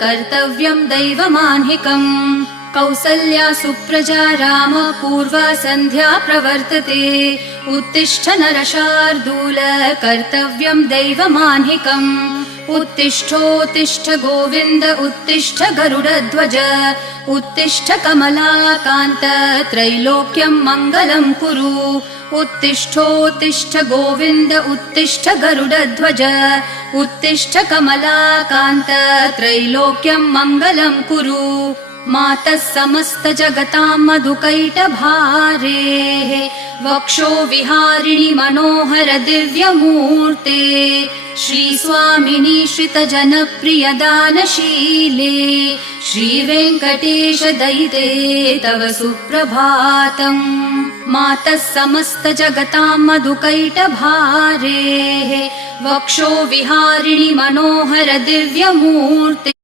कर्तव्यं दैवमान्हिकम् कौसल्या सुप्रजा राम पूर्वा सन्ध्या प्रवर्तते उत्तिष्ठ नरशार्दूल कर्तव्यं दैवमान्हिकम् उत्तिष्ठोत्तिष्ठ गोविन्द उत्तिष्ठ गरुडध्वज उत्तिष्ठ कमलाकान्त त्रैलोक्यं मङ्गलं कुरु उत्तिष्ठोत्तिष्ठ गोविन्द उत्तिष्ठ गरुडध्वज उत्तिष्ठ कमलाकान्त त्रैलोक्यं मङ्गलं कुरु मातः समस्त जगतां मधुकैटभारेः वक्षो विहारिणि मनोहर दिव्यमूर्ते श्रीस्वामिनि श्रितजनप्रिय दानशीले श्रीवेङ्कटेश दयिते तव सुप्रभातम् मातः समस्त जगतां मधुकैटभारेः वक्षो विहारिणि मनोहर दिव्यमूर्ते